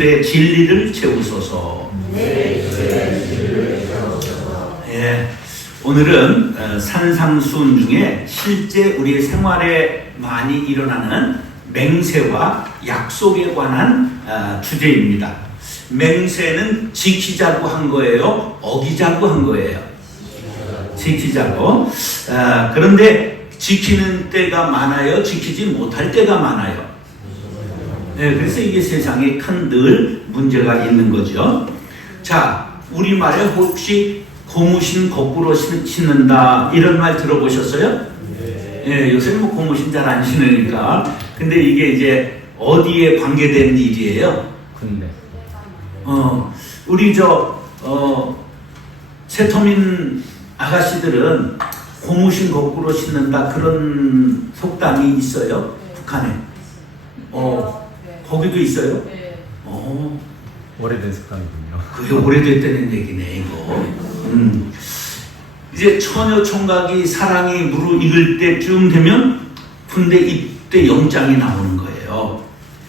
입술의 진리를 채우소서. 예, 오늘은 산상수훈 중에 실제 우리의 생활에 많이 일어나는 맹세와 약속에 관한 주제입니다. 맹세는 지키자고 한 거예요? 어기자고 한 거예요? 지키자고. 그런데 지키는 때가 많아요? 지키지 못할 때가 많아요? 네, 그래서 이게 세상에 큰 늘 문제가 있는 거죠. 자, 우리말에 혹시 고무신 거꾸로 신는다 이런 말 들어보셨어요? 네, 요새는 뭐 고무신 잘 안 신으니까. 근데 이게 이제 어디에 관계된 일이에요? 군대. 우리 세터민 아가씨들은 고무신 거꾸로 신는다 그런 속담이 있어요? 북한에. 거기도 있어요? 네. 오래된 습관이군요. 그게 오래됐다는 얘기네, 이거. 이제 처녀 총각이 사랑이 무르익을 때쯤 되면 군대 입대 영장이 나오는 거예요.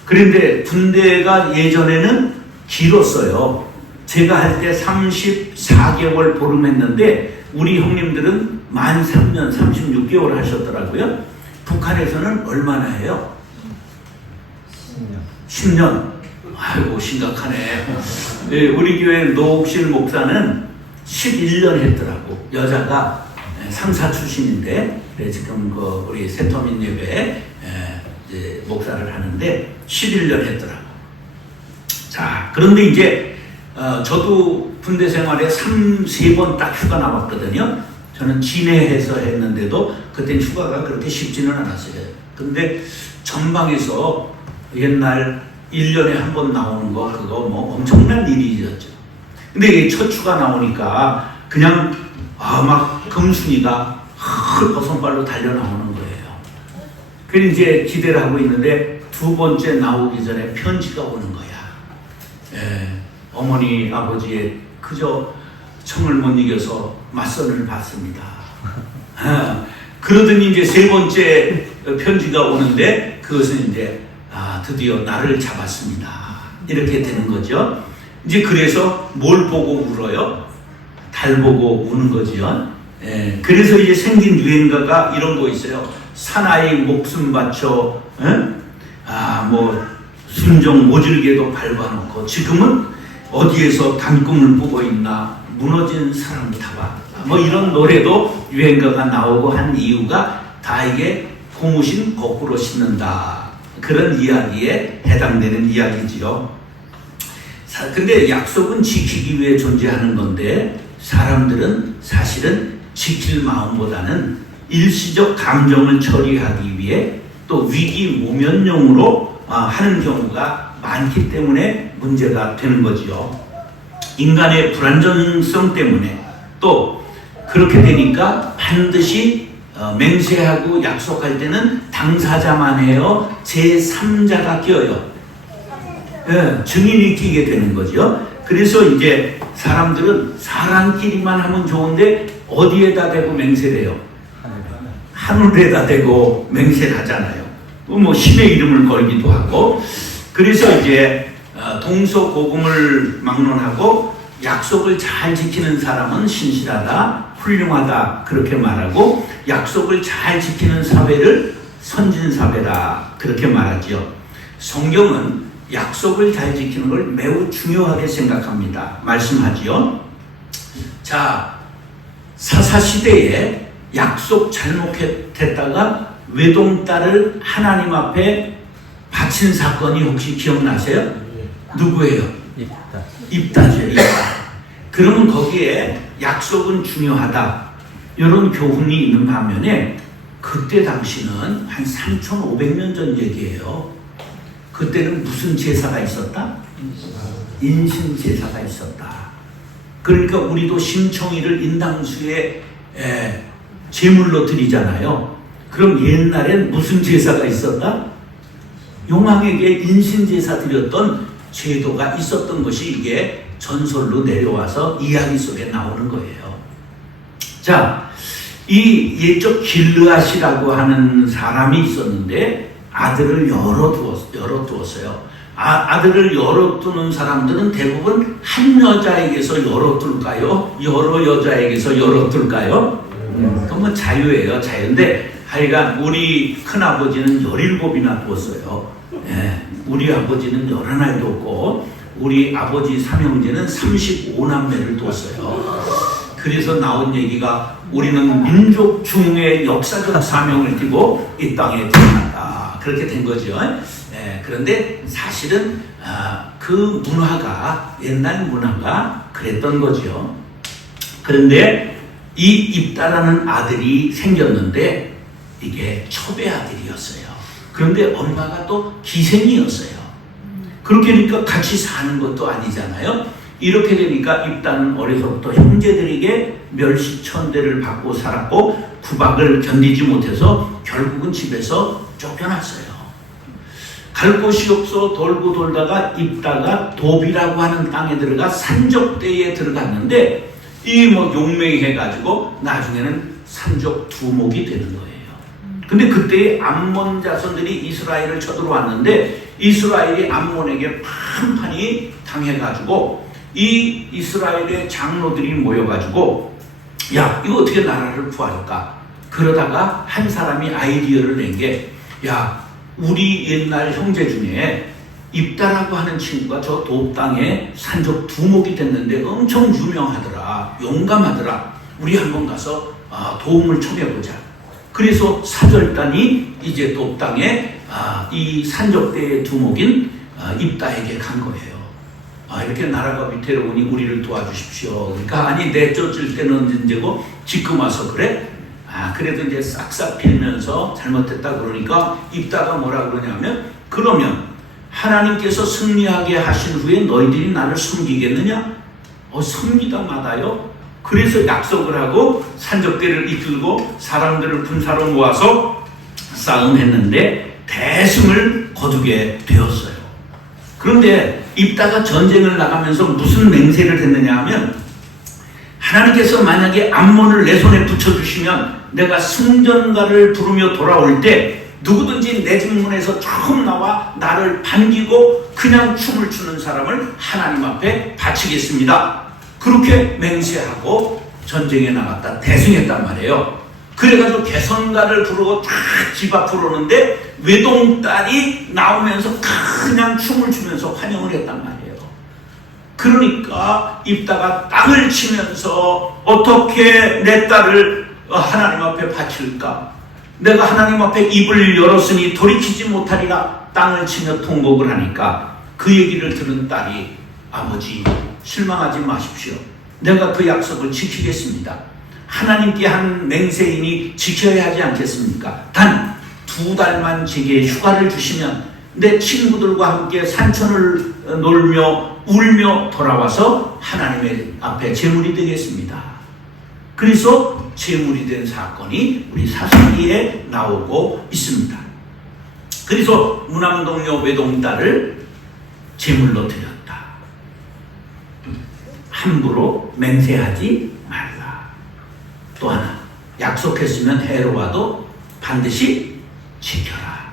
그런데 군대가 예전에는 길었어요. 제가 할 때 34개월 보름했는데 우리 형님들은 만 3년 36개월 하셨더라고요. 북한에서는 얼마나 해요? 10년. 아이고 심각하네. 네, 우리 교회 노옥실 목사는 11년 했더라고. 여자가 상사 출신인데 지금 우리 세터민 예배 이제 목사를 하는데 11년 했더라고. 자, 그런데 이제 저도 군대 생활에 3-4번 딱 휴가 나왔거든요. 저는 진해에서 했는데도 그때 휴가가 그렇게 쉽지는 않았어요. 근데 전방에서 옛날 1년에 한 번 나오는 거 그거 뭐 엄청난 일이었죠. 근데 이게 첫 휴가 나오니까 그냥 막 금순이가 버선발로 달려 나오는 거예요. 그래서 이제 기대를 하고 있는데 두 번째 나오기 전에 편지가 오는 거야. 어머니 아버지의 그저 청을 못 이겨서 맞선을 받습니다. 그러더니 이제 세 번째 편지가 오는데 그것은 이제 드디어 나를 잡았습니다. 이렇게 되는 거죠. 이제 그래서 뭘 보고 울어요? 달 보고 우는 거죠. 그래서 이제 생긴 유행가가 이런 거 있어요. 사나이 목숨 바쳐, 뭐 순정 모질게도 밟아놓고 지금은 어디에서 단꿈을 꾸고 있나 무너진 사랑 타봐. 뭐 이런 노래도 유행가가 나오고 한 이유가 다 이게 고무신 거꾸로 신는다. 그런 이야기에 해당되는 이야기지요. 근데 약속은 지키기 위해 존재하는 건데 사람들은 사실은 지킬 마음보다는 일시적 감정을 처리하기 위해 또 위기 모면용으로 하는 경우가 많기 때문에 문제가 되는 거지요. 인간의 불안정성 때문에 또 그렇게 되니까 반드시 맹세하고 약속할 때는 당사자만 해요. 제3자가 껴요. 증인이 끼게 되는 거죠. 그래서 이제 사람들은 사람끼리만 하면 좋은데 어디에다 대고 맹세를 해요? 하늘에다 대고 맹세를 하잖아요. 뭐 신의 이름을 걸기도 하고. 그래서 이제 동서고금을 막론하고 약속을 잘 지키는 사람은 신실하다, 훌륭하다 그렇게 말하고 약속을 잘 지키는 사회를 선진사회다 그렇게 말하죠. 성경은 약속을 잘 지키는 걸 매우 중요하게 생각합니다. 말씀하지요. 자, 사사시대에 약속 잘못했다가 외동딸을 하나님 앞에 바친 사건이 혹시 기억나세요? 누구예요? 입다죠. 입다. 그러면 거기에 약속은 중요하다 이런 교훈이 있는 반면에 그때 당시는 한 3,500년 전 얘기예요. 그때는 무슨 제사가 있었다? 인신 제사가 있었다. 그러니까 우리도 신청이를 인당수에 제물로 드리잖아요. 그럼 옛날엔 무슨 제사가 있었다? 용왕에게 인신 제사 드렸던 제도가 있었던 것이 이게 전설로 내려와서 이야기 속에 나오는 거예요. 자, 이 옛적 길르앗이라고 하는 사람이 있었는데 아들을 열어두었어요. 아들을 열어두는 사람들은 대부분 한 여자에게서 열어둘까요? 여러 여자에게서 열어둘까요? 그건 뭐 자유예요. 자유인데 하여간 우리 큰아버지는 17이나 두었어요. 예, 우리 아버지는 11알 두었고 우리 아버지 삼형제는 35남매를 두었어요. 그래서 나온 얘기가 우리는 민족 중의 역사적 사명을 띠고 이 땅에 태어났다. 그렇게 된 거죠. 예, 그런데 사실은 그 문화가 옛날 문화가 그랬던 거죠. 그런데 이 입다라는 아들이 생겼는데 이게 첩의 아들이었어요. 그런데 엄마가 또 기생이었어요. 그렇게 되니까 같이 사는 것도 아니잖아요. 이렇게 되니까 입다는 어려서부터 형제들에게 멸시천대를 받고 살았고 구박을 견디지 못해서 결국은 집에서 쫓겨났어요. 갈 곳이 없어 돌고 돌다가 입다가 도비라고 하는 땅에 들어가 산적대에 들어갔는데 이 뭐 용맹해가지고 나중에는 산적 두목이 되는 거예요. 근데 그때 암몬 자손들이 이스라엘을 쳐들어왔는데 이스라엘이 암몬에게 판판히 당해가지고 이 이스라엘의 장로들이 모여가지고 야 이거 어떻게 나라를 구할까? 그러다가 한 사람이 아이디어를 낸 게 야 우리 옛날 형제 중에 입다라고 하는 친구가 저 돕땅에 산적 두목이 됐는데 엄청 유명하더라. 용감하더라. 우리 한번 가서 도움을 청해보자. 그래서 사절단이 이제 돕땅에 이 산적대의 두목인 입다에게 간 거예요. 이렇게 나라가 위태로우니 우리를 도와주십시오. 그러니까 아니 내쫓을 때는 언제고 지금 와서 그래? 그래도 이제 싹싹 빌면서 잘못했다 그러니까 입다가 뭐라 그러냐면 그러면 하나님께서 승리하게 하신 후에 너희들이 나를 섬기겠느냐? 섬기다 마다요. 그래서 약속을 하고 산적대를 이끌고 사람들을 군사로 모아서 싸움했는데 대승을 거두게 되었어요. 그런데 입다가 전쟁을 나가면서 무슨 맹세를 했느냐 하면 하나님께서 만약에 암몬을 내 손에 붙여주시면 내가 승전가를 부르며 돌아올 때 누구든지 내 집 문에서 처음 나와 나를 반기고 그냥 춤을 추는 사람을 하나님 앞에 바치겠습니다. 그렇게 맹세하고 전쟁에 나갔다 대승했단 말이에요. 그래가지고 개선가를 부르고 딱 집 앞으로 오는데 외동딸이 나오면서 그냥 춤을 추면서 환영을 했단 말이에요. 그러니까 입다가 땅을 치면서 어떻게 내 딸을 하나님 앞에 바칠까? 내가 하나님 앞에 입을 열었으니 돌이키지 못하리라 땅을 치며 통곡을 하니까 그 얘기를 들은 딸이 아버지 실망하지 마십시오. 내가 그 약속을 지키겠습니다. 하나님께 한 맹세이니 지켜야 하지 않겠습니까? 단 2달만 제게 휴가를 주시면 내 친구들과 함께 산천을 놀며 울며 돌아와서 하나님의 앞에 제물이 되겠습니다. 그래서 제물이 된 사건이 우리 사사기에 나오고 있습니다. 그래서 무남동녀 외동딸을 제물로 드렸다. 함부로 맹세하지 말라. 또 하나 약속했으면 해로 와도 반드시 지켜라.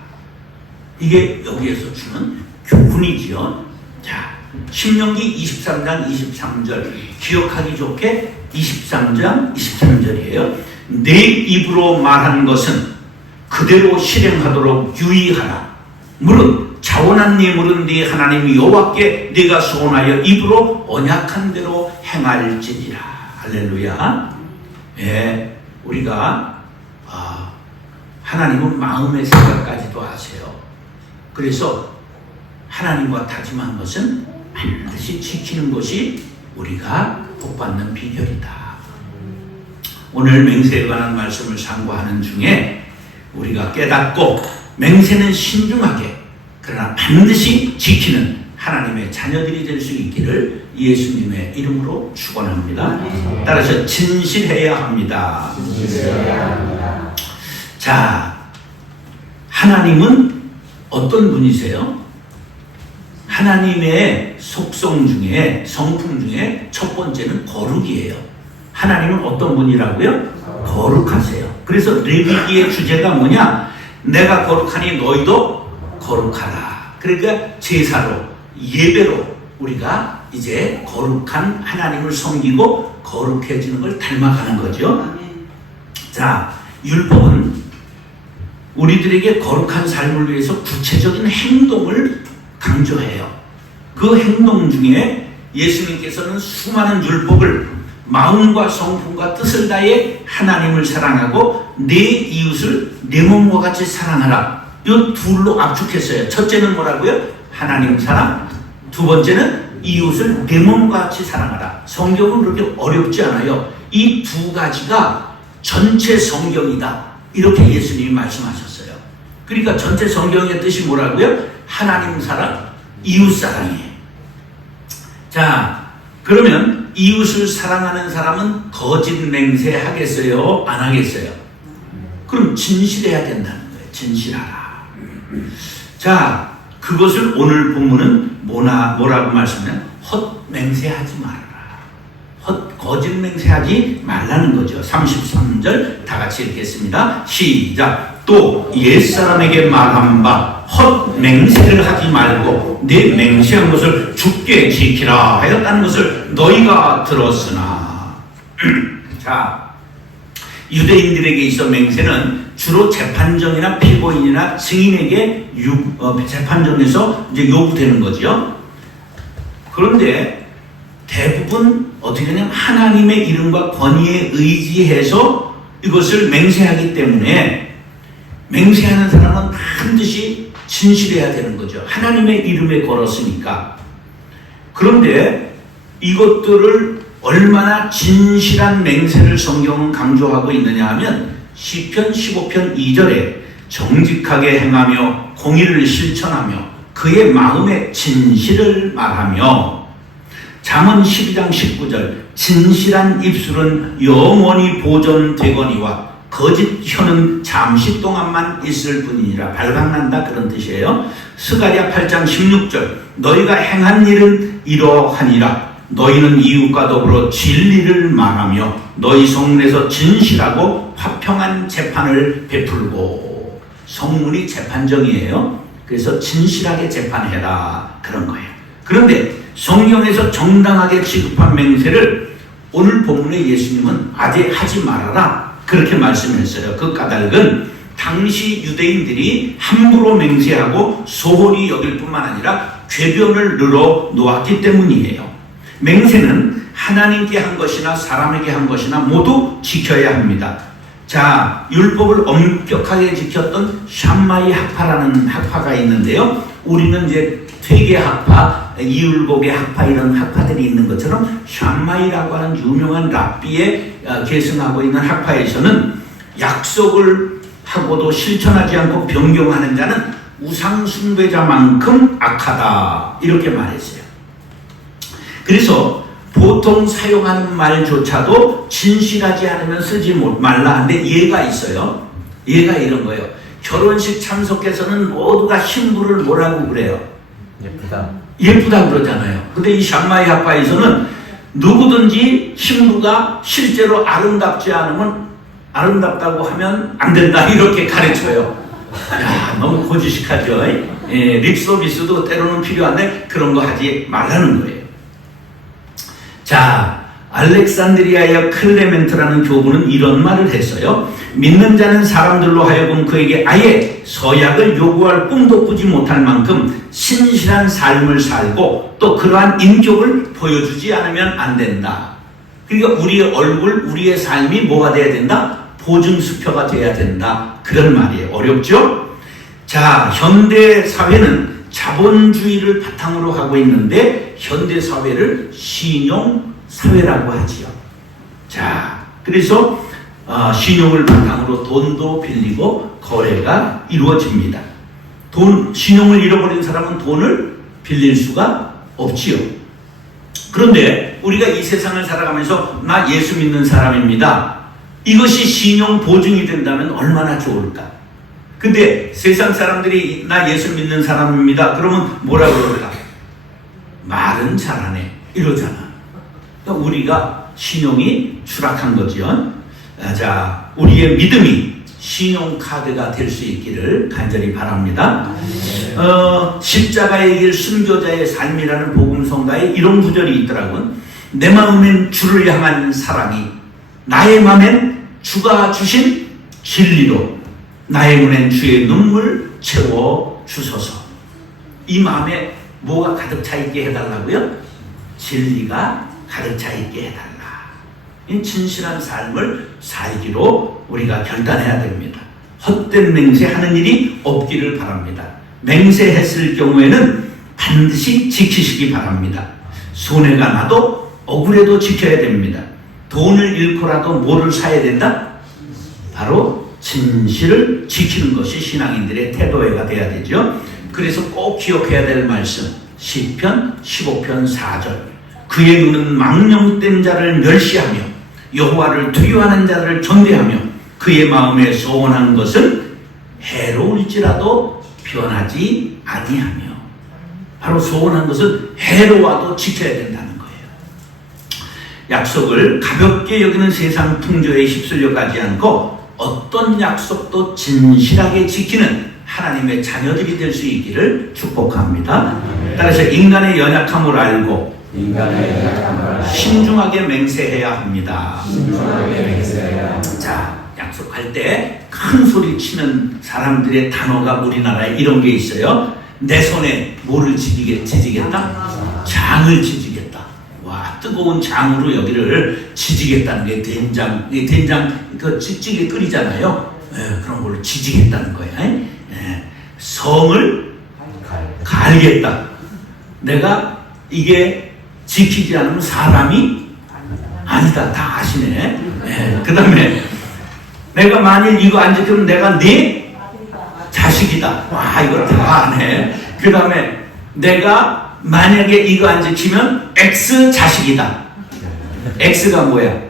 이게 여기에서 주는 교훈이지요. 자, 신명기 23장 23절 기억하기 좋게 23장 23절이에요. 내 입으로 말하는 것은 그대로 실행하도록 유의하라. 물은 자원한 예물은 네 하나님 여호와께 네가 소원하여 입으로 언약한 대로 행할지니라. 할렐루야. 예, 우리가 하나님은 마음의 생각까지도 아세요. 그래서 하나님과 다짐한 것은 반드시 지키는 것이 우리가 복받는 비결이다. 오늘 맹세에 관한 말씀을 상고하는 중에 우리가 깨닫고 맹세는 신중하게 그러나 반드시 지키는 하나님의 자녀들이 될 수 있기를 예수님의 이름으로 축원합니다. 따라서 진실해야 합니다. 자, 하나님은 어떤 분이세요? 하나님의 속성 중에 성품 중에 첫 번째는 거룩이에요. 하나님은 어떤 분이라고요? 거룩하세요. 그래서 레위기의 주제가 뭐냐? 내가 거룩하니 너희도 거룩하라. 그러니까 제사로, 예배로 우리가 이제 거룩한 하나님을 섬기고 거룩해지는 걸 닮아가는 거죠. 자, 율법은 우리들에게 거룩한 삶을 위해서 구체적인 행동을 강조해요. 그 행동 중에 예수님께서는 수많은 율법을 마음과 성품과 뜻을 다해 하나님을 사랑하고 내 이웃을 내 몸과 같이 사랑하라. 이 둘로 압축했어요. 첫째는 뭐라고요? 하나님 사랑. 두 번째는 이웃을 내 몸과 같이 사랑하라. 성경은 그렇게 어렵지 않아요. 이 두 가지가 전체 성경이다. 이렇게 예수님이 말씀하셨어요. 그러니까 전체 성경의 뜻이 뭐라고요? 하나님 사랑, 이웃 사랑이에요. 자, 그러면 이웃을 사랑하는 사람은 거짓 맹세하겠어요? 안 하겠어요? 그럼 진실해야 된다는 거예요. 진실하라. 자, 그것을 오늘 본문은 뭐라고 말씀해요? 헛맹세하지 말아라. 거짓 맹세하지 말라는 거죠. 33절 다 같이 읽겠습니다. 시작. 또 옛사람에게 말한 바 헛맹세를 하지 말고 내 맹세한 것을 주께 지키라 하였다는 것을 너희가 들었으나 자, 유대인들에게 있어 맹세는 주로 재판정이나 피고인이나 증인에게 재판정에서 이제 요구되는 거죠. 그런데 대부분 어떻게 되냐면 하나님의 이름과 권위에 의지해서 이것을 맹세하기 때문에 맹세하는 사람은 반드시 진실해야 되는 거죠. 하나님의 이름에 걸었으니까. 그런데 이것들을 얼마나 진실한 맹세를 성경은 강조하고 있느냐 하면 시편 15편 2절에 정직하게 행하며 공의를 실천하며 그의 마음의 진실을 말하며 잠언 12장 19절 진실한 입술은 영원히 보존되거니와 거짓 혀는 잠시 동안만 있을 뿐이니라. 발각난다 그런 뜻이에요. 스가랴 8장 16절 너희가 행한 일은 이러하니라. 너희는 이웃과 더불어 진리를 말하며 너희 성문에서 진실하고 화평한 재판을 베풀고. 성문이 재판정이에요. 그래서 진실하게 재판해라 그런 거예요. 그런데 성경에서 정당하게 취급한 맹세를 오늘 본문에 예수님은 아예 하지 말아라 그렇게 말씀했어요. 그 까닭은 당시 유대인들이 함부로 맹세하고 소홀히 여길 뿐만 아니라 궤변을 늘어 놓았기 때문이에요. 맹세는 하나님께 한 것이나 사람에게 한 것이나 모두 지켜야 합니다. 자, 율법을 엄격하게 지켰던 샴마이 학파라는 학파가 있는데요. 우리는 이제 퇴계 학파, 이율복의 학파 이런 학파들이 있는 것처럼 샴마이라고 하는 유명한 랍비에 계승하고 있는 학파에서는 약속을 하고도 실천하지 않고 변경하는 자는 우상 숭배자만큼 악하다 이렇게 말했어요. 그래서 보통 사용하는 말조차도 진실하지 않으면 쓰지 말라 하는데 예가 있어요. 예가 이런 거예요. 결혼식 참석해서는 모두가 신부를 뭐라고 그래요? 예쁘다. 예쁘다 그러잖아요. 근데 이 샴마이 학파에서는 누구든지 신부가 실제로 아름답지 않으면 아름답다고 하면 안 된다 이렇게 가르쳐요. 야, 너무 고지식하죠. 립서비스도 때로는 필요한데 그런 거 하지 말라는 거예요. 자, 알렉산드리아의 클레멘트라는 교부는 이런 말을 했어요. 믿는 자는 사람들로 하여금 그에게 아예 서약을 요구할 꿈도 꾸지 못할 만큼 신실한 삶을 살고 또 그러한 인격을 보여주지 않으면 안 된다. 그러니까 우리의 얼굴, 우리의 삶이 뭐가 돼야 된다? 보증수표가 돼야 된다. 그런 말이에요. 어렵죠? 자, 현대 사회는 자본주의를 바탕으로 하고 있는데 현대 사회를 신용 사회라고 하지요. 자, 그래서 신용을 바탕으로 돈도 빌리고 거래가 이루어집니다. 신용을 잃어버린 사람은 돈을 빌릴 수가 없지요. 그런데 우리가 이 세상을 살아가면서 나 예수 믿는 사람입니다. 이것이 신용 보증이 된다면 얼마나 좋을까? 근데 세상 사람들이 나 예수 믿는 사람입니다. 그러면 뭐라고 그럴까? 말은 잘하네. 이러잖아. 그러니까 우리가 신용이 추락한 거죠. 자, 우리의 믿음이 신용카드가 될 수 있기를 간절히 바랍니다. 십자가의 길 순교자의 삶이라는 복음성가에 이런 구절이 있더라고요. 내 마음엔 주를 향한 사랑이, 나의 마음엔 주가 주신 진리로, 나의 눈엔 주의 눈물 채워 주소서. 이 마음에 뭐가 가득 차 있게 해달라고요? 진리가 가득 차 있게 해달라. 이 진실한 삶을 살기로 우리가 결단해야 됩니다. 헛된 맹세하는 일이 없기를 바랍니다. 맹세했을 경우에는 반드시 지키시기 바랍니다. 손해가 나도 억울해도 지켜야 됩니다. 돈을 잃고라도 뭐를 사야 된다? 바로 진실을 지키는 것이 신앙인들의 태도가 돼야 되죠. 그래서 꼭 기억해야 될 말씀, 시편 15편 4절. 그의 눈은 망령된 자를 멸시하며 여호와를 두려워하는 자를 존대하며 그의 마음에 소원한 것은 해로울지라도 변하지 아니하며. 바로 소원한 것은 해로워도 지켜야 된다는 거예요. 약속을 가볍게 여기는 세상 풍조에 휩쓸려 가지 않고 어떤 약속도 진실하게 지키는 하나님의 자녀들이 될 수 있기를 축복합니다. 따라서 인간의 연약함을 알고 신중하게 맹세해야 합니다. 자, 약속할 때 큰 소리 치는 사람들의 단어가 우리나라에 이런 게 있어요. 내 손에 뭐를 지지겠다? 장을 지지겠다. 와, 뜨거운 장으로 여기를 지지겠다는 게 된장 그 찌개 끓이잖아요. 그런 걸로 지지겠다는 거예요. 성을 갈겠다. 내가 이게 지키지 않으면 사람이 아니다. 다 아시네. 그 다음에 내가 만일 이거 안 지키면 내가 네 자식이다. 와, 이거 다 아네. 그 다음에 내가 만약에 이거 안 지키면 X 자식이다. X가 뭐야?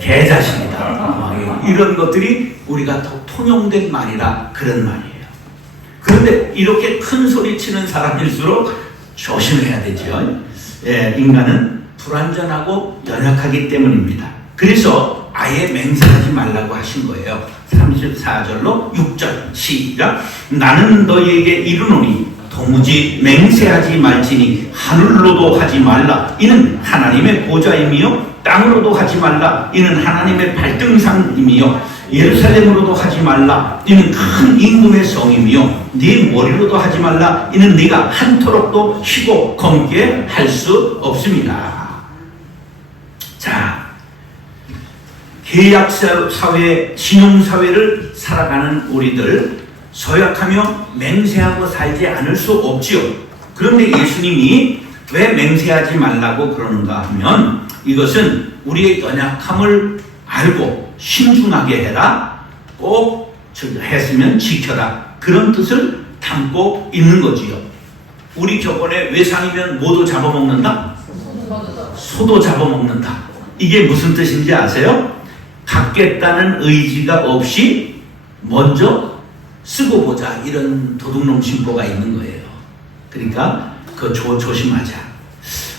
개 자식이다. 이런 것들이 우리가 더 통용된 말이라 그런 말이에요. 그런데 이렇게 큰 소리 치는 사람일수록 조심해야 되죠. 인간은 불완전하고 연약하기 때문입니다. 그래서 아예 맹세하지 말라고 하신 거예요. 34절로 6절 시작. 나는 너희에게 이르노니 도무지 맹세하지 말지니 하늘로도 하지 말라. 이는 하나님의 보좌임이요 땅으로도 하지 말라. 이는 하나님의 발등상임이요 예루살렘으로도 하지 말라. 이는 큰 임금의 성임이요 네 머리로도 하지 말라. 이는 네가 한토록도 쉬고 검게 할 수 없습니다. 자, 계약사회, 신용사회를 살아가는 우리들 서약하며 맹세하고 살지 않을 수 없지요. 그런데 예수님이 왜 맹세하지 말라고 그러는가 하면 이것은 우리의 연약함을 알고 신중하게 해라. 꼭 했으면 지켜라. 그런 뜻을 담고 있는 거지요. 우리 저번에 외상이면 뭐도 잡아먹는다? 소도 잡아먹는다. 이게 무슨 뜻인지 아세요? 갖겠다는 의지가 없이 먼저 쓰고 보자. 이런 도둑놈 심보가 있는 거예요. 그러니까 그거 조심하자.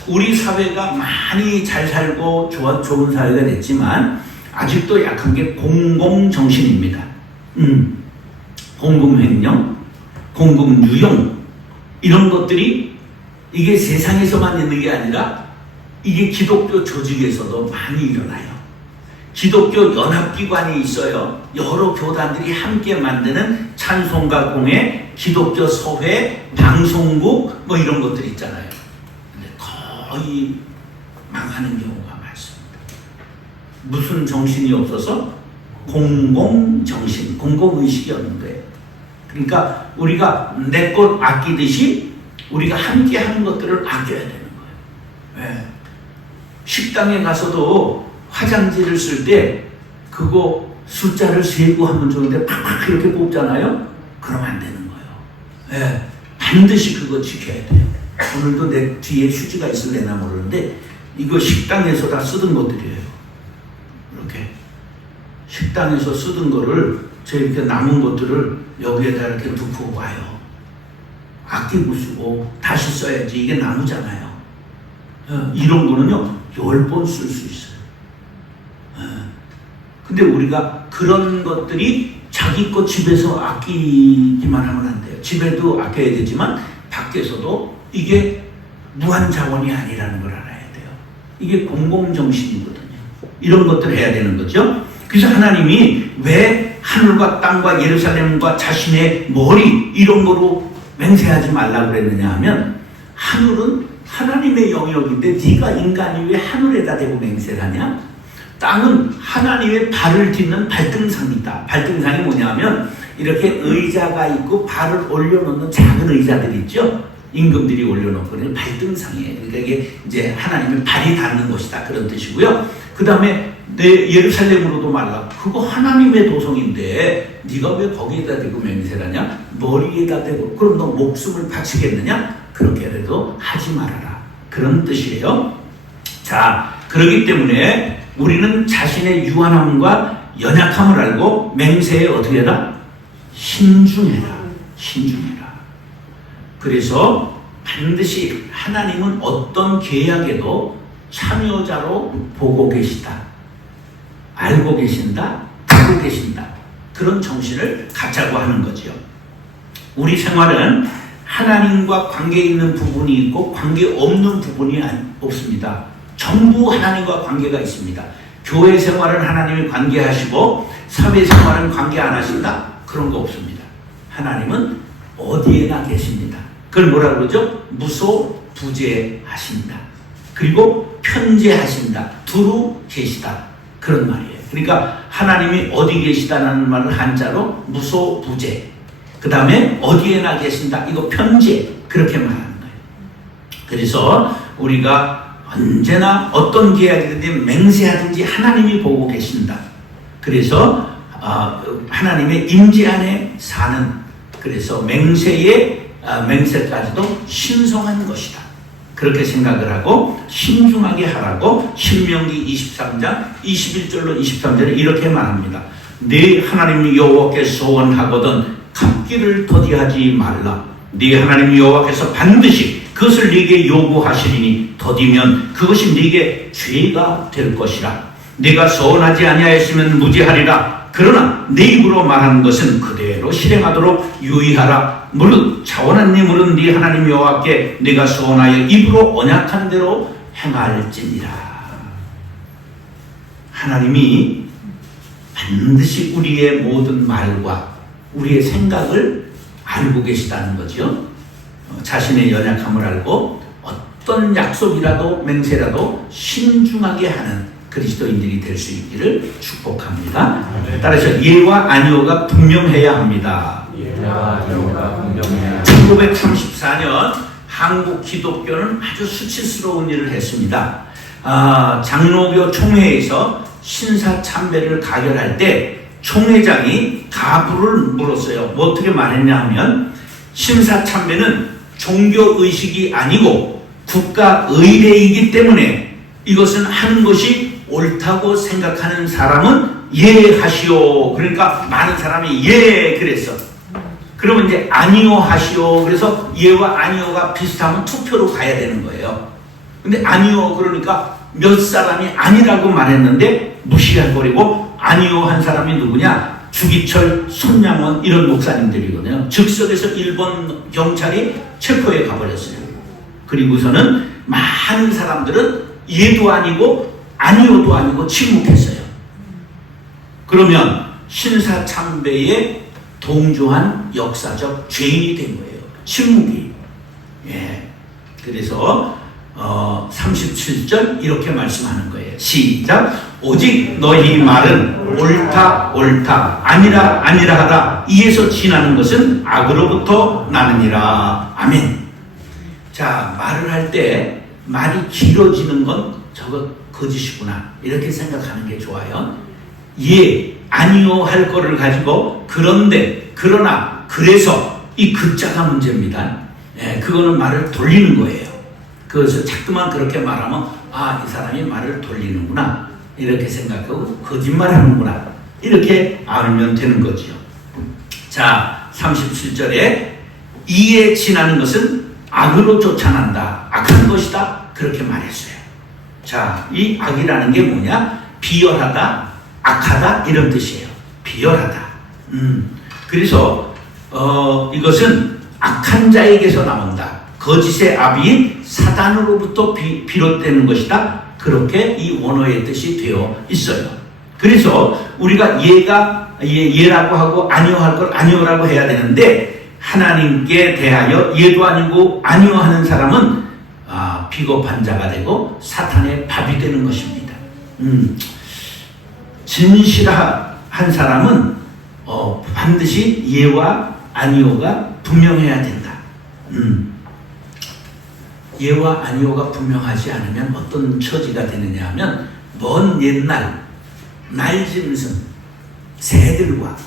우리 사회가 많이 잘 살고 좋은 사회가 됐지만 아직도 약한 게 공공정신입니다. 공공횡령, 공공유용 이런 것들이 이게 세상에서만 있는 게 아니라 이게 기독교 조직에서도 많이 일어나요. 기독교 연합기관이 있어요. 여러 교단들이 함께 만드는 찬송가 공회, 기독교 소회, 방송국 뭐 이런 것들 있잖아요. 근데 거의 망하는 경우가 많습니다. 무슨 정신이 없어서? 공공정신, 공공의식이 없는 거예요. 그러니까 우리가 내 것 아끼듯이 우리가 함께 하는 것들을 아껴야 되는 거예요. 네. 식당에 가서도 화장지를 쓸 때 그거 숫자를 세고 하면 좋은데 팍팍 이렇게 뽑잖아요. 그러면 안 되는 거예요. 네. 반드시 그거 지켜야 돼요. 오늘도 내 뒤에 휴지가 있을래나 모르는데 이거 식당에서 다 쓰던 것들이에요. 이렇게 식당에서 쓰던 거를 저 이렇게 남은 것들을 여기에다 이렇게 넣고 와요. 아끼고 쓰고 다시 써야지. 이게 나무잖아요. 이런 거는요 10번 쓸 수 있어요. 근데 우리가 그런 것들이 자기 것 집에서 아끼기만 하면 안 돼요. 집에도 아껴야 되지만 밖에서도 이게 무한 자원이 아니라는 걸 알아야 돼요. 이게 공공정신이거든요. 이런 것들을 해야 되는 거죠. 그래서 하나님이 왜 하늘과 땅과 예루살렘과 자신의 머리 이런 거로 맹세하지 말라고 그랬느냐 하면 하늘은 하나님의 영역인데 네가 인간이 왜 하늘에다 대고 맹세를 하냐? 땅은 하나님의 발을 딛는 발등상이다. 발등상이 뭐냐면 이렇게 의자가 있고 발을 올려놓는 작은 의자들이 있죠. 임금들이 올려놓고 그러는 발등상이에요. 그러니까 이게 이제 하나님의 발이 닿는 곳이다 그런 뜻이고요. 그 다음에 내 예루살렘으로도 말라. 그거 하나님의 도성인데 네가 왜 거기에다 대고 맹세를 하냐? 머리에다 대고 그럼 너 목숨을 바치겠느냐? 그렇게라도 하지 말아라. 그런 뜻이에요. 자, 그렇기 때문에 우리는 자신의 유한함과 연약함을 알고 맹세에 어떻게 해라? 신중해라. 신중해라. 그래서 반드시 하나님은 어떤 계약에도 참여자로 보고 계시다. 알고 계신다. 보고 계신다. 그런 정신을 갖자고 하는 거죠. 우리 생활은 하나님과 관계 있는 부분이 있고 관계 없는 부분이 없습니다. 전부 하나님과 관계가 있습니다. 교회 생활은 하나님이 관계하시고 사회 생활은 관계 안 하신다? 그런 거 없습니다. 하나님은 어디에나 계십니다. 그걸 뭐라 그러죠? 무소부재하신다. 그리고 편재하신다. 두루 계시다. 그런 말이에요. 그러니까 하나님이 어디 계시다는 말을 한자로 무소부재. 그 다음에 어디에나 계신다. 이거 편재. 그렇게 말하는 거예요. 그래서 우리가 언제나 어떤 계약이든지 맹세하든지 하나님이 보고 계신다. 그래서 하나님의 임재 안에 사는 그래서 맹세까지도 신성한 것이다. 그렇게 생각을 하고 신중하게 하라고 신명기 23장 21절로 23절에 이렇게 말합니다. 네 하나님 여호와께 소원하거든 갚기를 더디하지 말라. 네 하나님 여호와께서 반드시 그것을 네게 요구하시리니 더디면 그것이 네게 죄가 될 것이라. 네가 소원하지 아니하였으면 무죄하리라. 그러나 네 입으로 말하는 것은 그대로 실행하도록 유의하라. 무릇 자원한 네 물은 네 하나님 여호와께 네가 소원하여 입으로 언약한 대로 행할지니라. 하나님이 반드시 우리의 모든 말과 우리의 생각을 알고 계시다는 거죠. 자신의 연약함을 알고 어떤 약속이라도 맹세라도 신중하게 하는 그리스도인들이 될 수 있기를 축복합니다. 따라서 예와 아니오가 분명해야 합니다. 예와 아니오가 분명해야. 1934년 한국 기독교는 아주 수치스러운 일을 했습니다. 장로교 총회에서 신사참배를 가결할 때 총회장이 가부를 물었어요. 뭐 어떻게 말했냐 하면 신사참배는 종교의식이 아니고 국가의례이기 때문에 이것은 하는 것이 옳다고 생각하는 사람은 예하시오. 그러니까 많은 사람이 예 그랬어. 그러면 이제 아니오 하시오. 그래서 예와 아니오가 비슷하면 투표로 가야 되는 거예요. 근데 아니오 그러니까 몇 사람이 아니라고 말했는데 무시해버리고 아니오 한 사람이 누구냐? 주기철, 손양원 이런 목사님들이거든요. 즉석에서 일본 경찰이 체포해 가버렸어요. 그리고서는 많은 사람들은 예도 아니고 아니오도 아니고 침묵했어요. 그러면 신사참배에 동조한 역사적 죄인이 된 거예요. 침묵이. 예. 그래서 37절 이렇게 말씀하는 거예요. 시작. 오직 너희 말은 옳다 옳다 아니라 아니라 하다 이에서 지나는 것은 악으로부터 나느니라. 아멘. 자, 말을 할 때 말이 길어지는 건 저거 거짓이구나 이렇게 생각하는 게 좋아요. 예, 아니요 할 거를 가지고 그런데, 그러나, 그래서 이 글자가 문제입니다. 예, 그거는 말을 돌리는 거예요. 그래서 자꾸만 그렇게 말하면 이 사람이 말을 돌리는구나 이렇게 생각하고 거짓말하는구나 이렇게 알면 되는 거죠. 자, 37절에 이에 지나는 것은 악으로 쫓아난다. 악한 것이다. 그렇게 말했어요. 자, 이 악이라는 게 뭐냐? 비열하다, 악하다 이런 뜻이에요. 비열하다. 그래서 이것은 악한 자에게서 나온다. 거짓의 아비인 사단으로부터 비롯되는 것이다. 그렇게 이 원어의 뜻이 되어 있어요. 그래서 우리가 예라고 하고 아니요 할 걸 아니요라고 해야 되는데, 하나님께 대하여 예도 아니고 아니요 하는 사람은 비겁한 자가 되고 사탄의 밥이 되는 것입니다. 진실한 사람은 반드시 예와 아니요가 분명해야 된다. 예와 아니요가 분명하지 않으면 어떤 처지가 되느냐 하면, 먼 옛날 날짐승, 새들과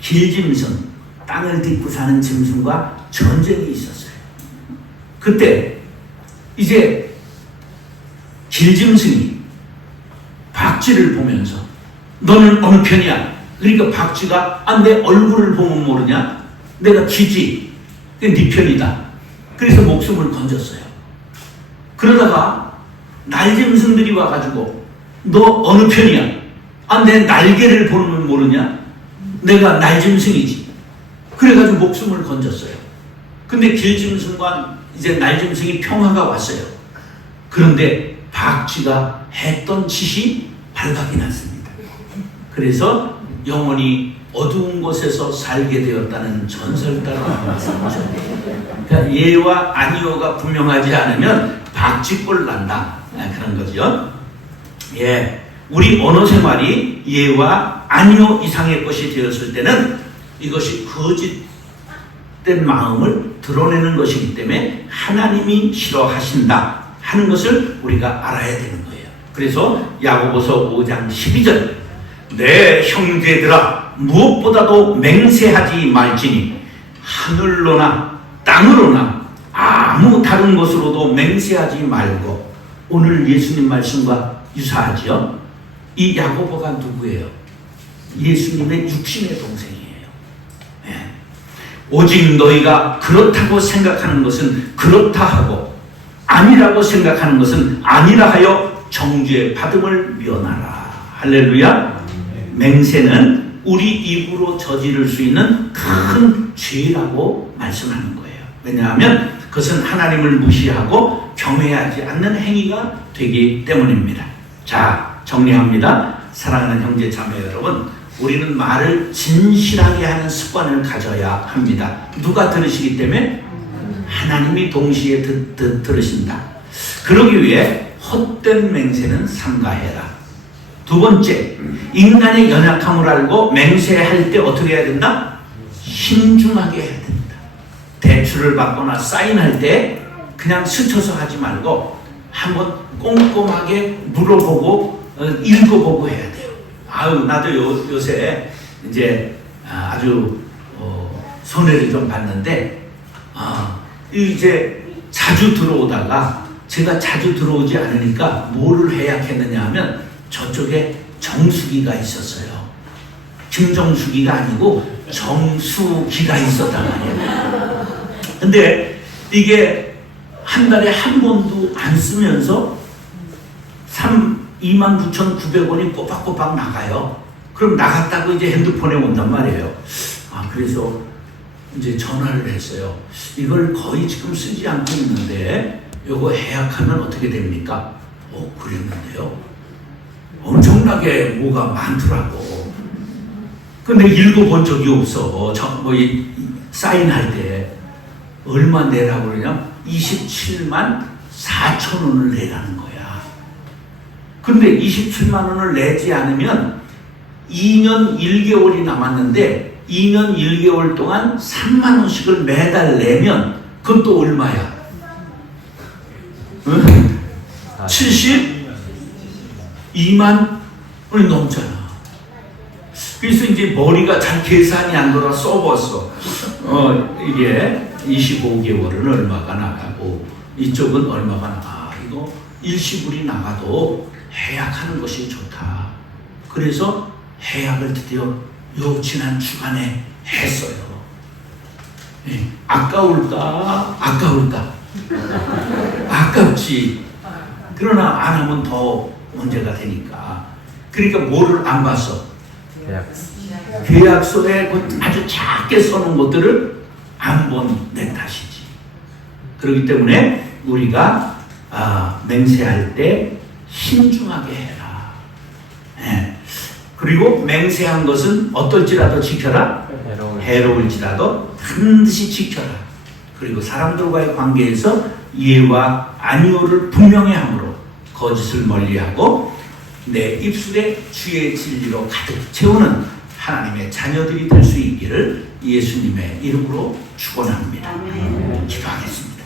길짐승, 땅을 딛고 사는 짐승과 전쟁이 있었어요. 그때 이제 길짐승이 박쥐를 보면서 너는 어느 편이야? 그러니까 박쥐가 내 얼굴을 보면 모르냐? 내가 쥐지. 네 편이다. 그래서 목숨을 건졌어요. 그러다가 날짐승들이 와가지고 너 어느 편이야? 내 날개를 보면 모르냐? 내가 날짐승이지. 그래가지고 목숨을 건졌어요. 근데 길짐승과 이제 날짐승이 평화가 왔어요. 그런데 박쥐가 했던 짓이 발각이 났습니다. 그래서 영원히 어두운 곳에서 살게 되었다는 전설 따라 나왔습니다. 그러니까 예와 아니오가 분명하지 않으면 박쥐꼴 난다. 그런 거죠. 예, 우리 언어 생활이 예와 아니오 이상의 것이 되었을 때는 이것이 거짓된 마음을 드러내는 것이기 때문에 하나님이 싫어하신다 하는 것을 우리가 알아야 되는 거예요. 그래서 야고보서 5장 12절, 내 형제들아 무엇보다도 맹세하지 말지니 하늘로나 땅으로나 아무 다른 것으로도 맹세하지 말고. 오늘 예수님 말씀과 유사하지요. 이 야고보가 누구예요? 예수님의 육신의 동생이에요. 네. 오직 너희가 그렇다고 생각하는 것은 그렇다 하고 아니라고 생각하는 것은 아니라 하여 정죄 받음을 면하라. 할렐루야. 맹세는 우리 입으로 저지를 수 있는 큰 죄라고 말씀하는 거예요. 왜냐하면 그것은 하나님을 무시하고 경외하지 않는 행위가 되기 때문입니다. 자, 정리합니다. 사랑하는 형제 자매 여러분, 우리는 말을 진실하게 하는 습관을 가져야 합니다. 누가 들으시기 때문에? 하나님이 동시에 들으신다. 그러기 위해 헛된 맹세는 삼가해라. 두 번째, 인간의 연약함을 알고 맹세할 때 어떻게 해야 된다? 신중하게 해야 됩니다. 대출을 받거나 사인할 때 그냥 스쳐서 하지 말고 한번 꼼꼼하게 물어보고 읽어보고 해야 돼요. 나도 요새 이제 아주 손해를 좀 봤는데, 이제 자주 들어오다가 제가 자주 들어오지 않으니까 뭐를 해약했느냐 하면 저쪽에 정수기가 있었어요. 김정수기가 아니고 정수기가 있었단 말이에요. 근데 이게 한 달에 한 번도 안 쓰면서 29,900원이 꼬박꼬박 나가요. 그럼 나갔다고 이제 핸드폰에 온단 말이에요. 그래서 이제 전화를 했어요. 이걸 거의 지금 쓰지 않고 있는데 요거 해약하면 어떻게 됩니까? 그랬는데요. 엄청나게 뭐가 많더라고. 근데 읽어본 적이 없어. 사인할 때 얼마 내라고 그러냐? 27만 4천 원을 내라는 거야. 근데 27만 원을 내지 않으면 2년 1개월이 남았는데 2년 1개월 동안 3만 원씩을 매달 내면 그건 또 얼마야? 72만 원이 넘잖아. 그래서 이제 머리가 잘 계산이 안 돌아 써봤어. 이게 25개월은 얼마가 나가고 이쪽은 얼마가 나가. 이거 일시불이 나가도 해약하는 것이 좋다. 그래서 해약을 드디어 요 지난 주간에 했어요. 아까울까? 아깝지. 그러나 안 하면 더 문제가 되니까. 그러니까 뭐를 안 봤어? 계약서에 그 아주 작게 써놓은 것들을 안 본 내 탓이지. 그렇기 때문에 우리가 맹세할 때 신중하게 해라. 예. 그리고 맹세한 것은 어떨지라도 지켜라. 해로울지라도 반드시 지켜라. 그리고 사람들과의 관계에서 예와 아니오를 분명히 함으로 거짓을 멀리하고 내 입술에 주의 진리로 가득 채우는 하나님의 자녀들이 될 수 있기를 예수님의 이름으로 축원합니다. 기도하겠습니다.